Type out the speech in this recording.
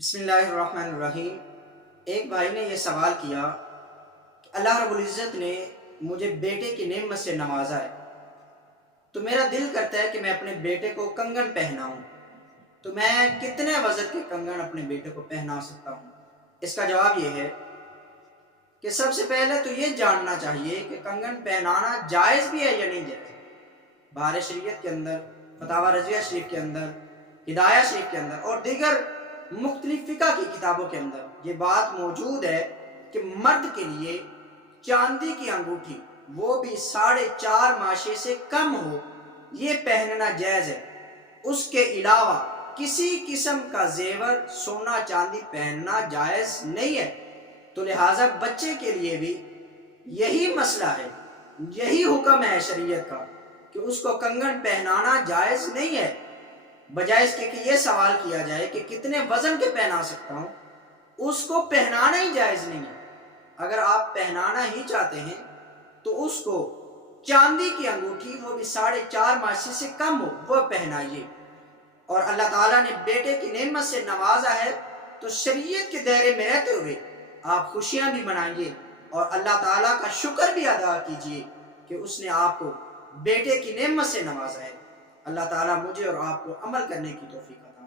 بسم اللہ الرحمن الرحیم۔ ایک بھائی نے یہ سوال کیا کہ اللہ رب العزت نے مجھے بیٹے کی نعمت سے نوازا ہے، تو میرا دل کرتا ہے کہ میں اپنے بیٹے کو کنگن پہناؤں، تو میں کتنے وزن کے کنگن اپنے بیٹے کو پہنا سکتا ہوں؟ اس کا جواب یہ ہے کہ سب سے پہلے تو یہ جاننا چاہیے کہ کنگن پہنانا جائز بھی ہے یا نہیں جائز۔ بہار شریعت کے اندر، فتاوی رضویہ شریف کے اندر، ہدایہ شریف کے اندر اور دیگر مختلف فقہ کی کتابوں کے اندر یہ بات موجود ہے کہ مرد کے لیے چاندی کی انگوٹھی، وہ بھی 4.5 ماشے سے کم ہو، یہ پہننا جائز ہے۔ اس کے علاوہ کسی قسم کا زیور، سونا چاندی پہننا جائز نہیں ہے۔ تو لہٰذا بچے کے لیے بھی یہی مسئلہ ہے، یہی حکم ہے شریعت کا کہ اس کو کنگن پہنانا جائز نہیں ہے، بجائے اس کے کہ یہ سوال کیا جائے کہ کتنے وزن کے پہنا سکتا ہوں، اس کو پہنانا ہی جائز نہیں ہے۔ اگر آپ پہنانا ہی چاہتے ہیں تو اس کو چاندی کی انگوٹھی، وہ بھی 4.5 ماشے سے کم ہو، وہ پہنائیے۔ اور اللہ تعالیٰ نے بیٹے کی نعمت سے نوازا ہے تو شریعت کے دائرے میں رہتے ہوئے آپ خوشیاں بھی منائیے اور اللہ تعالیٰ کا شکر بھی ادا کیجیے کہ اس نے آپ کو بیٹے کی نعمت سے نوازا ہے۔ اللہ تعالیٰ مجھے اور آپ کو عمل کرنے کی توفیق عطا فرمائے۔